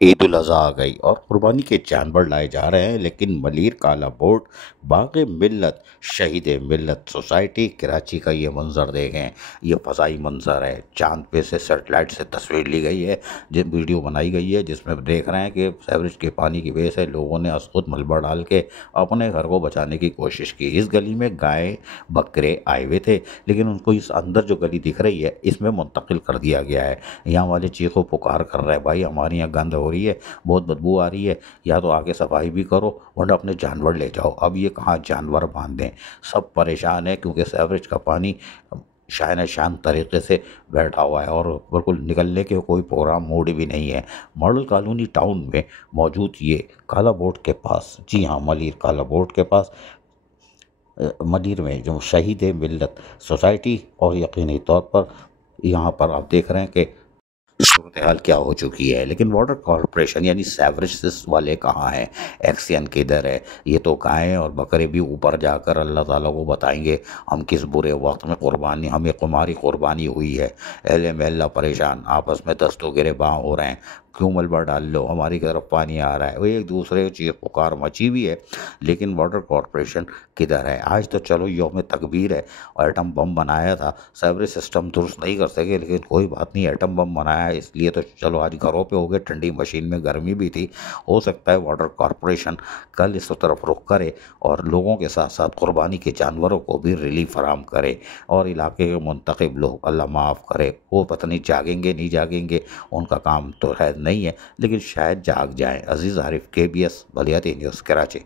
عید الاضحیٰ آ گئی اور قربانی کے جانور لائے جا رہے ہیں، لیکن ملیر کالا بورڈ باغ ملت شہید ملت سوسائٹی کراچی کا یہ منظر دیکھیں۔ یہ فضائی منظر ہے، چاند پہ سے سیٹلائٹ سے تصویر لی گئی ہے، ویڈیو بنائی گئی ہے، جس میں دیکھ رہے ہیں کہ سیوریج کے پانی کی وجہ سے لوگوں نے از خود ملبہ ڈال کے اپنے گھر کو بچانے کی کوشش کی۔ اس گلی میں گائے بکرے آئے ہوئے تھے، لیکن ان کو اس اندر جو گلی دکھ رہی ہے اس میں منتقل کر دیا گیا ہے۔ یہاں والے چیخو پکار کر رہے ہیں، بھائی ہمارے یہاں گند ہو رہی ہے، بہت بدبو آ رہی ہے، یا تو آگے صفائی بھی کرو ورنہ اپنے جانور لے جاؤ۔ اب یہ کہاں جانور باندھیں، سب پریشان ہیں کیونکہ سیوریج کا پانی شاہن شان طریقے سے بیٹھا ہوا ہے اور بالکل نکلنے کے کوئی پروگرام موڈ بھی نہیں ہے۔ ماڈل کالونی ٹاؤن میں موجود یہ کالا بورڈ کے پاس، جی ہاں ملیر کالا بورڈ کے پاس، ملیر میں جو شہید ملت سوسائٹی، اور یقینی طور پر یہاں پر آپ دیکھ رہے ہیں کہ صورتحال کیا ہو چکی ہے۔ لیکن واٹر کارپوریشن یعنی سیوریج والے کہاں ہیں، ایکسین کدھر ہے؟ یہ تو گائیں اور بکرے بھی اوپر جا کر اللہ تعالیٰ کو بتائیں گے ہم کس برے وقت میں قربانی، ہمیں ہماری قربانی ہوئی ہے۔ اہل محلہ پریشان، آپس میں دست و گریباں ہو رہے ہیں، کیوں ملبہ ڈال لو، ہماری طرف پانی آ رہا ہے، وہ ایک دوسرے چیخ پکار مچی بھی ہے۔ لیکن واٹر کارپوریشن کدھر ہے؟ آج تو چلو یوم تکبیر ہے، ایٹم بم بنایا تھا، سیوریج سسٹم درست نہیں کر سکے، لیکن کوئی بات نہیں، ایٹم بم بنایا ہے اس لیے تو چلو آج گھروں پہ ہو گئے، ٹھنڈی مشین میں گرمی بھی تھی۔ ہو سکتا ہے واٹر کارپوریشن کل اس طرف رخ کرے اور لوگوں کے ساتھ ساتھ قربانی کے جانوروں کو بھی ریلیف فراہم کرے، اور علاقے کے منتخب لوگ اللہ معاف کرے، وہ پتہ نہیں جاگیں گے نہیں جاگیں گے، ان کا کام تو ہے نہیں ہے، لیکن شاید جاگ جائیں۔ عزیز عارف، KBS بلیاتی نیوز، کراچی۔